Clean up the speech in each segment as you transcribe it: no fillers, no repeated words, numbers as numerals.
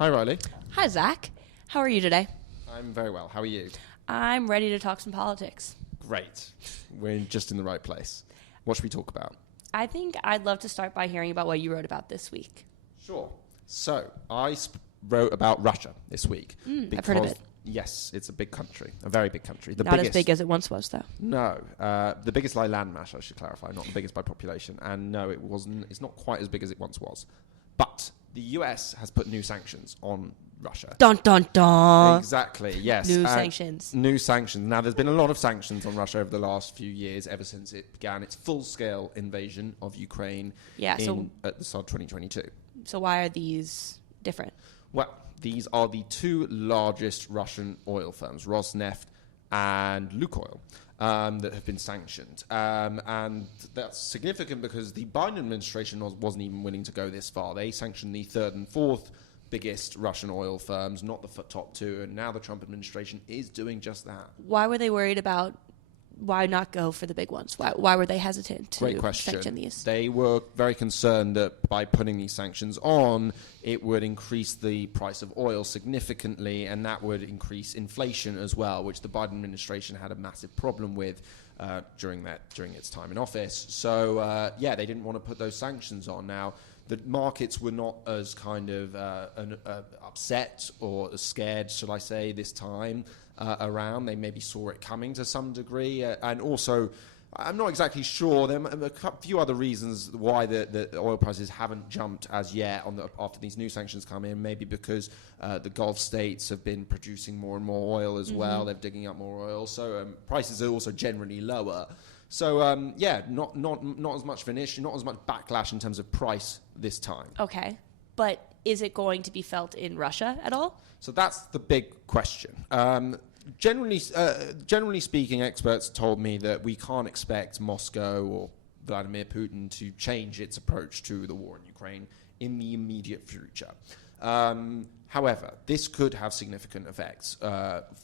Hi, Riley. Hi, Zach. How are you today? I'm very well. How are you? I'm ready to talk some politics. Great. We're just in the right place. What should we talk about? I think I'd love to start by hearing about what you wrote about this week. Sure. So, I wrote about Russia this week. I've heard of it. Yes, it's a big country, a very big country. Not as big as it once was, though. No, the biggest by landmass, I should clarify, not the biggest by population. And no, it wasn't. It's not quite as big as it once was. But the US has put new sanctions on Russia. Dun, dun, dun. Exactly, yes. New sanctions. New sanctions. Now, there's been a lot of sanctions on Russia over the last few years, ever since it began its full-scale invasion of Ukraine at the start of 2022. So why are these different? Well, these are the two largest Russian oil firms, Rosneft and Lukoil, that have been sanctioned. And that's significant because the Biden administration wasn't even willing to go this far. They sanctioned the third and fourth biggest Russian oil firms, not the top two, and now the Trump administration is doing just that. Why were they worried about, why not go for the big ones? Why were they hesitant to sanction these? They were very concerned that by putting these sanctions on, it would increase the price of oil significantly, and that would increase inflation as well, which the Biden administration had a massive problem with during its time in office. So, they didn't want to put those sanctions on. Now, the markets were not as kind of upset or as scared, shall I say, this time around. They maybe saw it coming to some degree. And also, I'm not exactly sure. There are a few other reasons why the oil prices haven't jumped as yet after these new sanctions come in. Maybe because the Gulf states have been producing more and more oil as well. They're digging up more oil. So prices are also generally lower. So, not as much of an issue, not as much backlash in terms of price this time. Okay. But is it going to be felt in Russia at all? So that's the big question. Generally speaking, experts told me that we can't expect Moscow or Vladimir Putin to change its approach to the war in Ukraine in the immediate future. However, this could have significant effects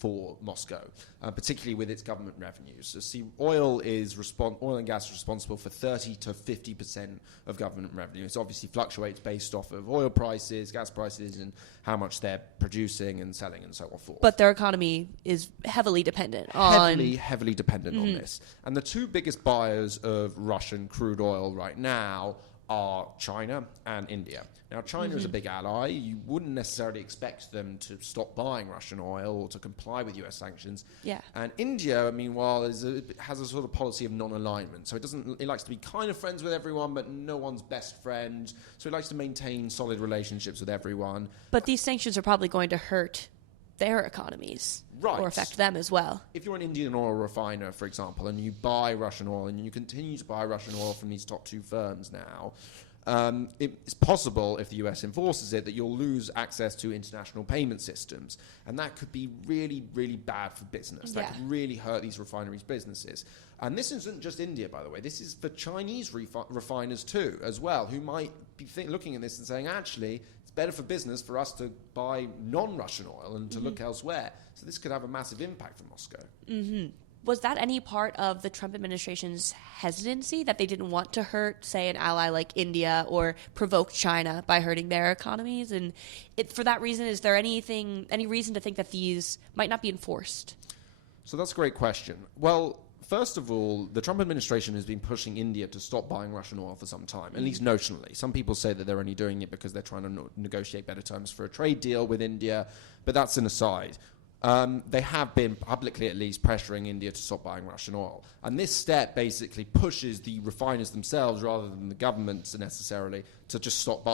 for Moscow, particularly with its government revenues. So, see, oil and gas is responsible for 30 to 50% of government revenue. It obviously fluctuates based off of oil prices, gas prices, and how much they're producing and selling and so on forth. But their economy is heavily dependent on... Heavily dependent on this. And the two biggest buyers of Russian crude oil right now are China and India. Now, China is a big ally. You wouldn't necessarily expect them to stop buying Russian oil or to comply with US sanctions. Yeah. And India, meanwhile, has a sort of policy of non-alignment. So it likes to be kind of friends with everyone, but no one's best friend. So it likes to maintain solid relationships with everyone. But these sanctions are probably going to hurt their economies, right, or affect them as well. If you're an Indian oil refiner, for example, and you buy Russian oil and you continue to buy Russian oil from these top two firms now, it's possible, if the US enforces it, that you'll lose access to international payment systems. And that could be really, really bad for business. That could really hurt these refineries' businesses. And this isn't just India, by the way. This is for Chinese refiners too, as well, who might be looking at this and saying, actually, it's better for business for us to buy non-Russian oil and to look elsewhere. So this could have a massive impact for Moscow. Was that any part of the Trump administration's hesitancy, that they didn't want to hurt, say, an ally like India or provoke China by hurting their economies? And for that reason, is there any reason to think that these might not be enforced? So that's a great question. Well, first of all, the Trump administration has been pushing India to stop buying Russian oil for some time, at least notionally. Some people say that they're only doing it because they're trying to negotiate better terms for a trade deal with India, but that's an aside. They have been, publicly at least, pressuring India to stop buying Russian oil. And this step basically pushes the refiners themselves, rather than the governments necessarily, to just stop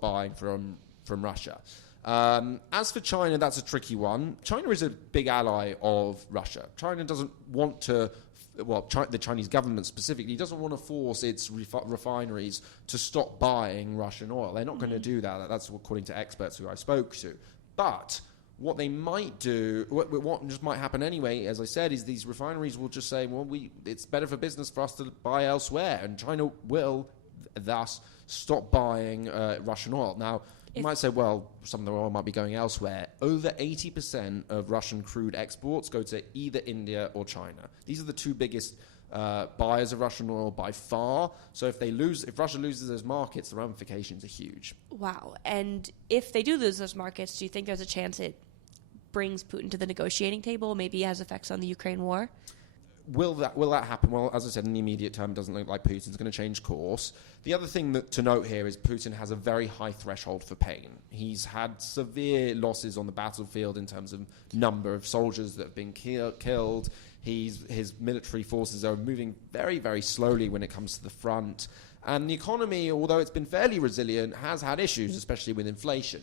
buying from Russia. As for China, that's a tricky one. China is a big ally of Russia. China doesn't want to... the Chinese government specifically doesn't want to force its refineries to stop buying Russian oil. They're not going to do that. That's according to experts who I spoke to. But what they might do, what just might happen anyway, as I said, is these refineries will just say, well, it's better for business for us to buy elsewhere, and China will thus stop buying Russian oil. Now, you might say, well, some of the oil might be going elsewhere. Over 80% of Russian crude exports go to either India or China. These are the two biggest buyers of Russian oil by far. So if Russia loses those markets, the ramifications are huge. Wow. And if they do lose those markets, do you think there's a chance it brings Putin to the negotiating table, maybe has effects on the Ukraine war? Will that happen? Well, as I said, in the immediate term, it doesn't look like Putin's going to change course. The other thing to note here is Putin has a very high threshold for pain. He's had severe losses on the battlefield in terms of number of soldiers that have been killed. His military forces are moving very, very slowly when it comes to the front. And the economy, although it's been fairly resilient, has had issues, especially with inflation.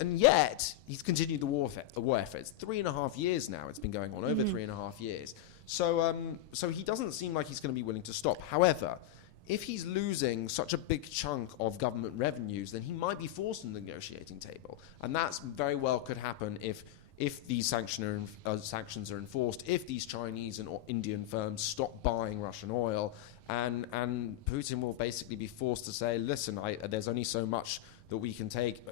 And yet he's continued the war effort. It's 3.5 years now. It's been going on over 3.5 years. So he doesn't seem like he's going to be willing to stop. However, if he's losing such a big chunk of government revenues, then he might be forced to the negotiating table, and that's very well could happen if these sanctions are enforced, if these Chinese and Indian firms stop buying Russian oil, and Putin will basically be forced to say, listen, there's only so much that we can take.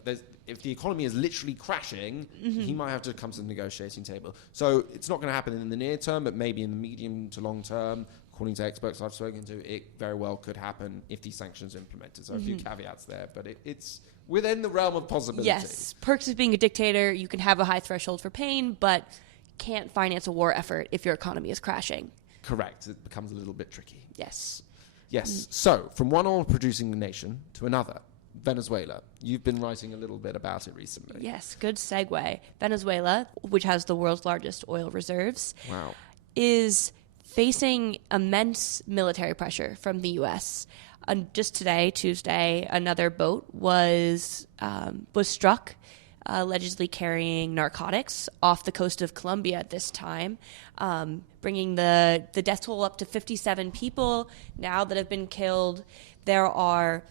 If the economy is literally crashing, he might have to come to the negotiating table. So it's not going to happen in the near term, but maybe in the medium to long term, according to experts I've spoken to, it very well could happen if these sanctions are implemented. So a few caveats there, but it's within the realm of possibilities. Yes. Perks of being a dictator, you can have a high threshold for pain, but can't finance a war effort if your economy is crashing. Correct. It becomes a little bit tricky. Yes. Yes. So from one oil-producing nation to another, Venezuela. You've been writing a little bit about it recently. Yes, good segue. Venezuela, which has the world's largest oil reserves, wow, is facing immense military pressure from the U.S. Just today, Tuesday, another boat was struck, allegedly carrying narcotics off the coast of Colombia at this time, bringing the death toll up to 57 people now that have been killed. There are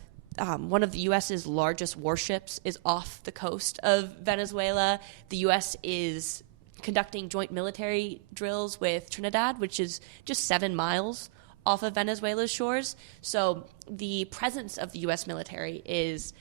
one of the U.S.'s largest warships is off the coast of Venezuela. The U.S. is conducting joint military drills with Trinidad, which is just 7 miles off of Venezuela's shores. So the presence of the U.S. military is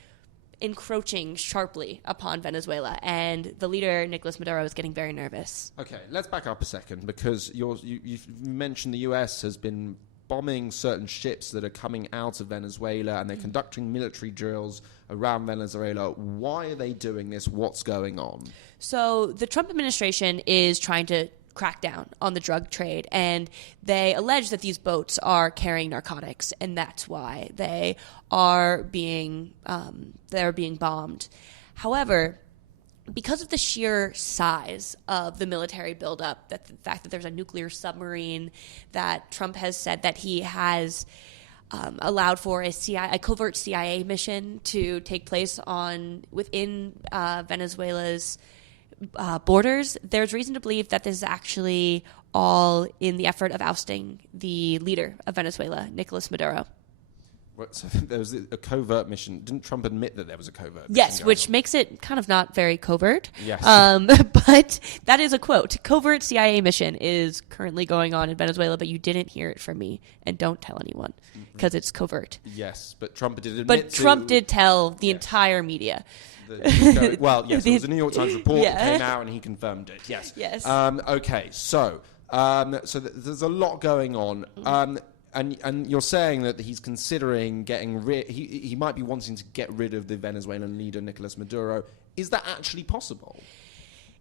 encroaching sharply upon Venezuela, and the leader, Nicolas Maduro, is getting very nervous. Okay, let's back up a second, because you've mentioned the U.S. has been bombing certain ships that are coming out of Venezuela, and they're conducting military drills around Venezuela. Why are they doing this? What's going on? So the Trump administration is trying to crack down on the drug trade, and they allege that these boats are carrying narcotics, and that's why they are being bombed. However, because of the sheer size of the military buildup, that the fact that there's a nuclear submarine, that Trump has said that he has allowed for a covert CIA mission to take place within Venezuela's borders, there's reason to believe that this is actually all in the effort of ousting the leader of Venezuela, Nicolas Maduro. So there was a covert mission. Didn't Trump admit that there was a covert mission? Yes, which makes it kind of not very covert. Yes. But that is a quote. Covert CIA mission is currently going on in Venezuela, but you didn't hear it from me. And don't tell anyone, because it's covert. Yes, but Trump did admit But Trump did tell the entire media. Well, yes, it was a New York Times report that came out, and he confirmed it. Yes. Yes. Okay, so there's a lot going on. And you're saying that he's considering getting rid. He might be wanting to get rid of the Venezuelan leader Nicolas Maduro. Is that actually possible?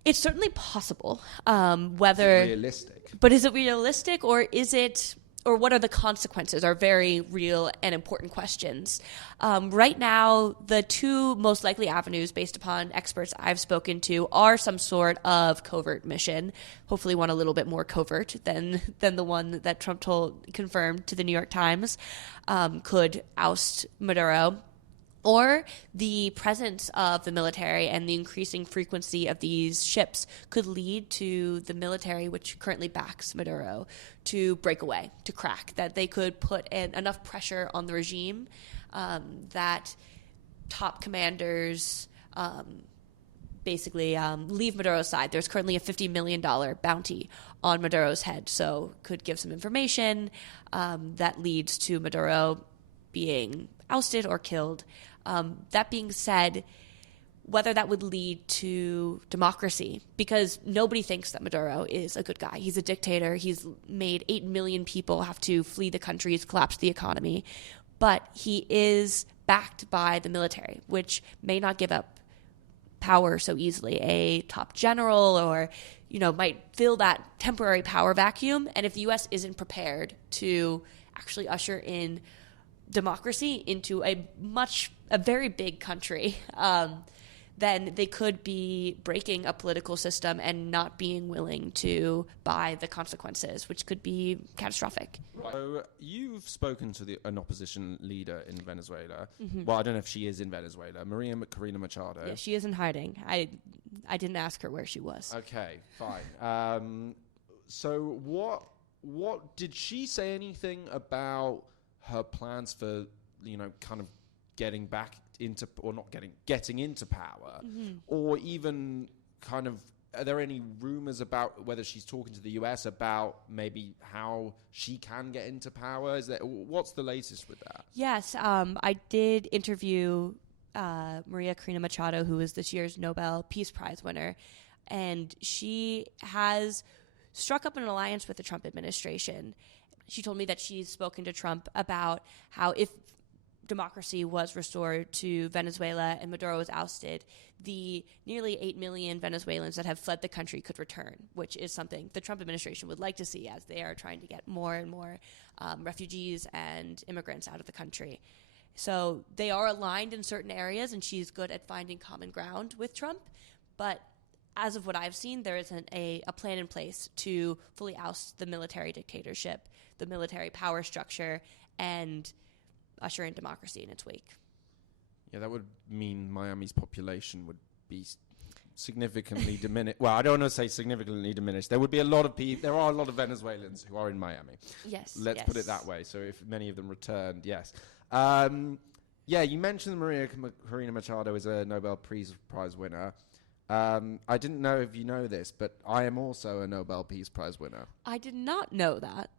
It's certainly possible. Is it realistic? But is it realistic, or is it? Or what are the consequences are very real and important questions. Right now, the two most likely avenues, based upon experts I've spoken to, are some sort of covert mission, hopefully one a little bit more covert than the one that Trump confirmed to the New York Times, could oust Maduro. Or the presence of the military and the increasing frequency of these ships could lead to the military, which currently backs Maduro, to break away, to crack, that they could put enough pressure on the regime that top commanders basically leave Maduro's side. There's currently a $50 million bounty on Maduro's head, so could give some information that leads to Maduro being ousted or killed. That being said, whether that would lead to democracy, because nobody thinks that Maduro is a good guy. He's a dictator. He's made 8 million people have to flee the country. He's collapsed the economy. But he is backed by the military, which may not give up power so easily. A top general or, might fill that temporary power vacuum. And if the U.S. isn't prepared to actually usher in democracy into a very big country, then they could be breaking a political system and not being willing to buy the consequences, which could be catastrophic. Right. So you've spoken to an opposition leader in Venezuela. Mm-hmm. Well, I don't know if she is in Venezuela. Corina Machado. Yeah, she is in hiding. I didn't ask her where she was. Okay, fine. So what did she say anything about her plans for, kind of getting back into, or not getting into power, or even kind of, are there any rumors about whether she's talking to the US about maybe how she can get into power? What's the latest with that? Yes, I did interview Maria Corina Machado, who is this year's Nobel Peace Prize winner, and she has struck up an alliance with the Trump administration. She told me that she's spoken to Trump about how if democracy was restored to Venezuela and Maduro was ousted, the nearly 8 million Venezuelans that have fled the country could return, which is something the Trump administration would like to see, as they are trying to get more and more refugees and immigrants out of the country. So they are aligned in certain areas, and she's good at finding common ground with Trump. But as of what I've seen, there isn't a plan in place to fully oust the military dictatorship, the military power structure, and usher in democracy in its wake. Yeah, that would mean Miami's population would be significantly diminished. Well, I don't want to say significantly diminished. There would be a lot of people. There are a lot of Venezuelans who are in Miami. Yes. Let's put it that way. So if many of them returned, yes. Yeah, you mentioned Maria Corina Machado is a Nobel Peace Prize winner. I didn't know if you know this, but I am also a Nobel Peace Prize winner. I did not know that.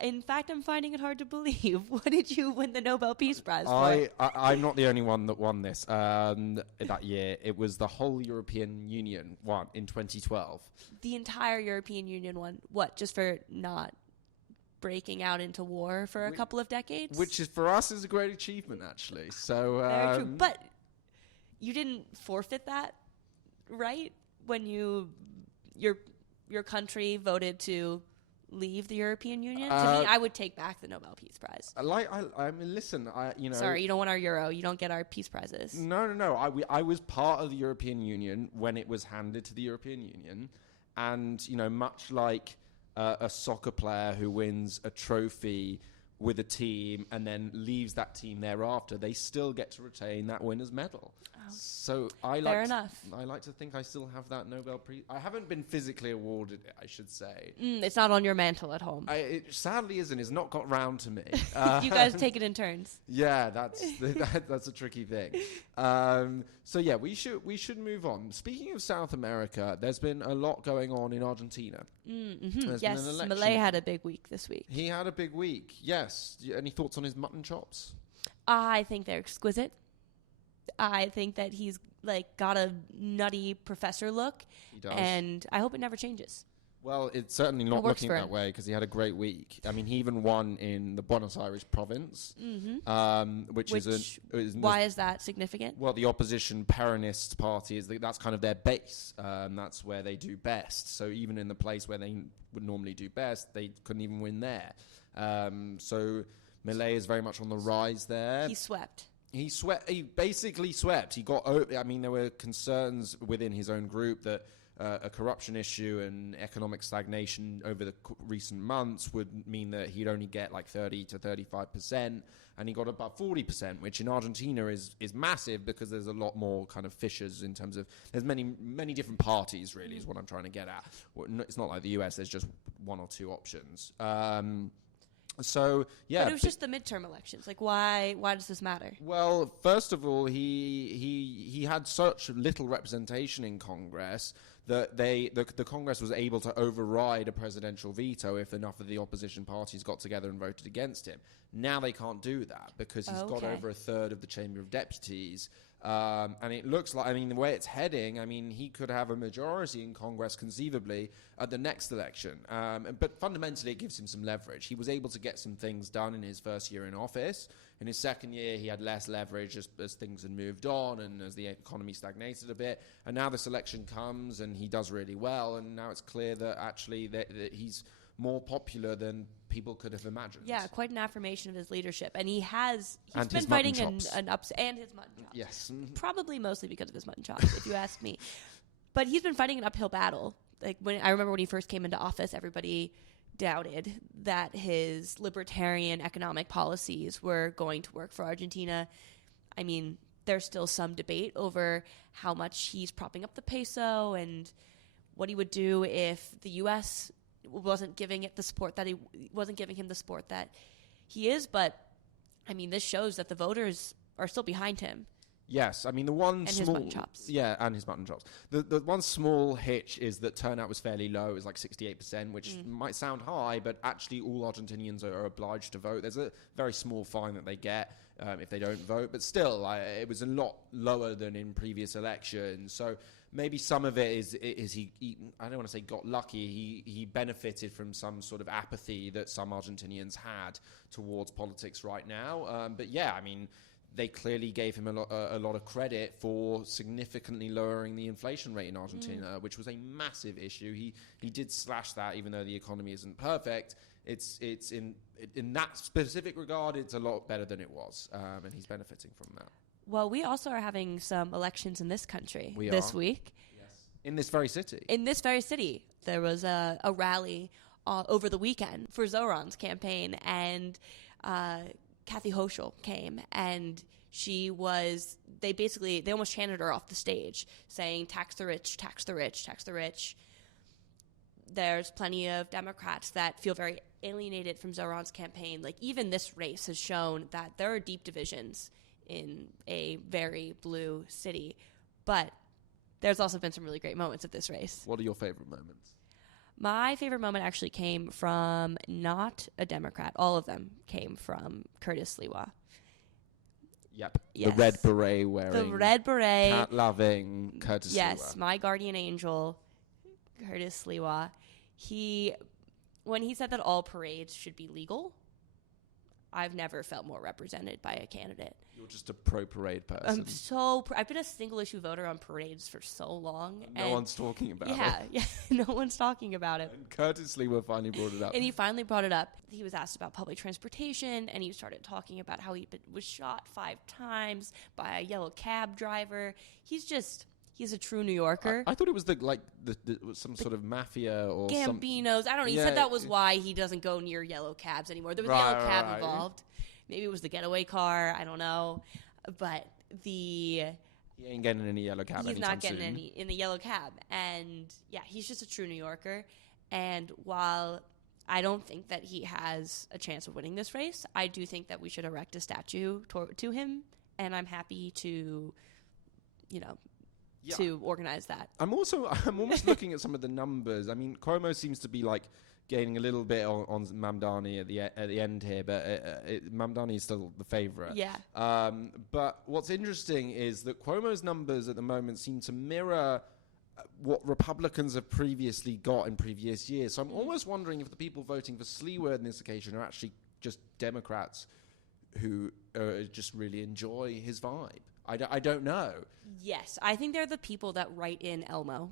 In fact, I'm finding it hard to believe. What did you win the Nobel Peace Prize for? I'm not the only one that won this that year. It was the whole European Union won in 2012. The entire European Union won. What, just for not breaking out into war for a couple of decades? Which is, for us, is a great achievement, actually. So very true. But you didn't forfeit that, right? When your country voted to leave the European Union? To me, I would take back the Nobel Peace Prize. I mean, listen, Sorry, you don't want our euro. You don't get our peace prizes. No. I was part of the European Union when it was handed to the European Union. And, much like a soccer player who wins a trophy with a team and then leaves that team thereafter, they still get to retain that winner's medal. Oh. So I like to think I still have that Nobel Prize. I haven't been physically awarded it, I should say. It's not on your mantle at home. It sadly isn't. It's not got round to me. You guys take it in turns. Yeah, that's a tricky thing. So yeah, we should move on. Speaking of South America, there's been a lot going on in Argentina. Mm-hmm. Yes, Milei had a big week this week. He had a big week. Yes. Any thoughts on his mutton chops? I think they're exquisite. I think that he's got a nutty professor look. He does. And I hope it never changes. Well, it's certainly not looking that way, because he had a great week. I mean, he even won in the Buenos Aires province, which why is that significant? Well, the opposition Peronist party that's kind of their base. That's where they do best. So even in the place where they would normally do best, they couldn't even win there. So Milei is very much on the rise there. He swept. He basically swept. He got. I mean, there were concerns within his own group that a corruption issue and economic stagnation over the recent months would mean that he'd only get 30 to 35%, and he got about 40%, which in Argentina is massive, because there's a lot more kind of fissures in terms of there's many different parties, really, is what I'm trying to get at. It's not like the US. There's just one or two options. So yeah, but it was just the midterm elections. Why does this matter? Well, first of all, he had such little representation in Congress that the Congress was able to override a presidential veto if enough of the opposition parties got together and voted against him. Now they can't do that because he's got over a third of the Chamber of Deputies. And it looks like, I mean, the way it's heading, I mean, he could have a majority in Congress conceivably at the next election. But fundamentally, it gives him some leverage. He was able to get some things done in his first year in office. In his second year, he had less leverage as things had moved on and as the economy stagnated a bit. And now this election comes and he does really well. And now it's clear that actually that he's more popular than people could have imagined. Yeah, quite an affirmation of his leadership. And he's and been fighting an ups and his mutton chops. Yes. Probably mostly because of his mutton chops, if you ask me. But he's been fighting an uphill battle. Like I remember when he first came into office, everybody doubted that his libertarian economic policies were going to work for Argentina. I mean, there's still some debate over how much he's propping up the peso and what he would do if the U.S. wasn't giving him the support that he is. But I mean, this shows that the voters are still behind him. Yes, I mean the one and small his mutton chops. Yeah, and his mutton chops. The one small hitch is that turnout was fairly low. It was like 68%, which might sound high, but actually all Argentinians are obliged to vote. There's a very small fine that they get if they don't vote, but still, it was a lot lower than in previous elections. So maybe some of it is he I don't want to say got lucky. He benefited from some sort of apathy that some Argentinians had towards politics right now. But yeah, I mean, they clearly gave him a lot of credit for significantly lowering the inflation rate in Argentina, which was a massive issue. He did slash that, even though the economy isn't perfect. It's in that specific regard, it's a lot better than it was, and he's benefiting from that. Well, we also are having some elections in this country this week. Yes. In this very city. In this very city, there was a rally over the weekend for Zoran's campaign, and Kathy Hochul came, and they almost chanted her off the stage, saying, tax the rich, tax the rich, tax the rich. There's plenty of Democrats that feel very alienated from Zoran's campaign. Like, even this race has shown that there are deep divisions in a very blue city. But there's also been some really great moments of this race. What are your favorite moments? My favorite moment actually came from not a Democrat. All of them came from Curtis Sliwa. Yep. Yes. The red beret wearing. The red beret. Cat-loving Curtis Sliwa. Yes, my guardian angel, Curtis Sliwa. When he said that all parades should be legal, I've never felt more represented by a candidate. You're just a pro-parade person. I've been a single-issue voter on parades for so long. No one's talking about it. Yeah, no one's talking about it. And Curtis Sliwa finally brought it up. And he finally brought it up. He was asked about public transportation, and he started talking about how he was shot 5 times by a yellow cab driver. He's a true New Yorker. I thought it was some sort of mafia or Gambinos. I don't know. He said that was why he doesn't go near yellow cabs anymore. There was a yellow cab involved. Maybe it was the getaway car. I don't know. But he ain't getting any yellow cab. He's not getting any in the yellow cab. And yeah, he's just a true New Yorker. And while I don't think that he has a chance of winning this race, I do think that we should erect a statue to him. And I'm happy to, to organize that. I'm almost looking at some of the numbers. I mean, Cuomo seems to be gaining a little bit on Mamdani at the end here, but Mamdani is still the favorite. Yeah. But what's interesting is that Cuomo's numbers at the moment seem to mirror what Republicans have previously got in previous years. So I'm almost wondering if the people voting for Sliwa on this occasion are actually just Democrats who just really enjoy his vibe. I don't know. Yes, I think they're the people that write in Elmo,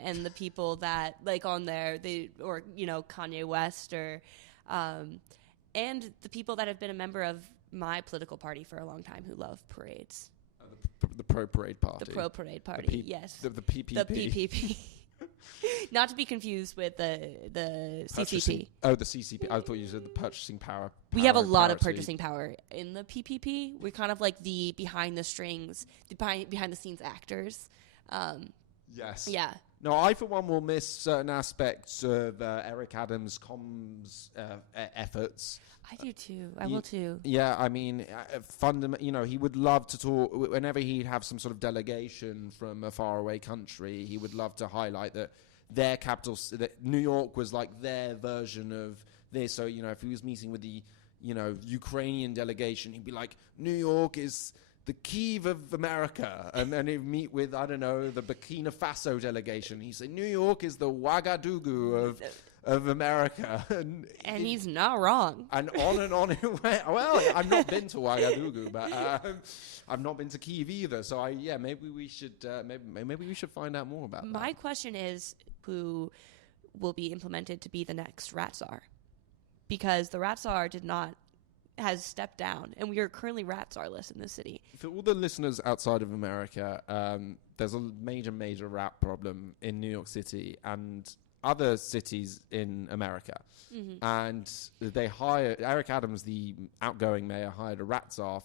and the people that on there Kanye West and the people that have been a member of my political party for a long time who love parades. The pro-parade party. The pro-parade party. Yes. The PPP. The PPP. Not to be confused with the CCP. Oh, the CCP. I thought you said the purchasing power. We have a lot of purchasing power in the PPP. We're kind of like the behind the strings, behind the scenes actors. Yes. Yeah. No, I for one will miss certain aspects of Eric Adams' comms efforts. I do too. I will too. Yeah, I mean, he would love to talk whenever he'd have some sort of delegation from a faraway country. He would love to highlight that their capital, that New York was like their version of this. So, if he was meeting with the, Ukrainian delegation, he'd be like, New York is the Kyiv of America. And then he'd meet with, I don't know, the Burkina Faso delegation. He'd say, New York is the Ouagadougou of America. And he's not wrong. And on it went. Well, I've not been to Ouagadougou, but I've not been to Kyiv either. So maybe we should maybe we should find out more about that. My question is, who will be implemented to be the next rat czar? Because the rat czar has stepped down, and we are currently rat czarless in this city. For all the listeners outside of America, there's a major rat problem in New York City and other cities in America. Mm-hmm. And they Eric Adams, the outgoing mayor, hired a rat czar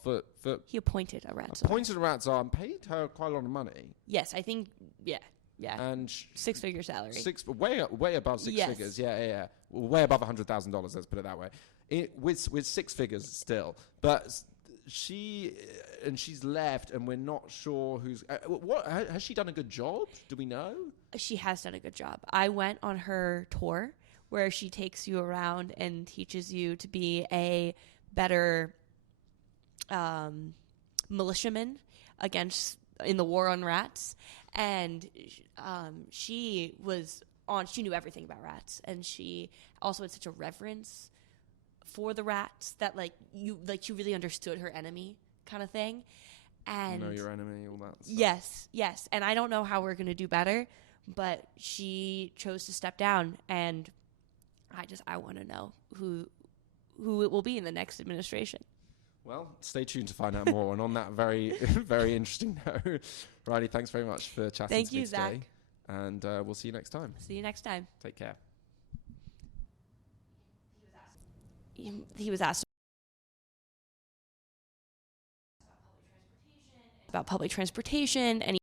He appointed a rat czar. Appointed a rat czar and paid her quite a lot of money. Yes, I think, yeah. And six-figure salary. Way above six figures. Yeah. Well, way above $100,000. Let's put it that way. With six figures still, but she's left, and we're not sure who's. What has she done a good job? Do we know? She has done a good job. I went on her tour where she takes you around and teaches you to be a better militiaman in the war on rats, and she knew everything about rats, and she also had such a reverence for the rats that you really understood her enemy kind of thing. And know your enemy, all that stuff. Yes. And I don't know how we're going to do better, but she chose to step down, and I want to know who it will be in the next administration. Well, stay tuned to find out more. And on that very, very interesting note, Riley, thanks very much for chatting Thank to me you, today. Zach. And we'll see you next time. See you next time. Take care. He was asked about public transportation, and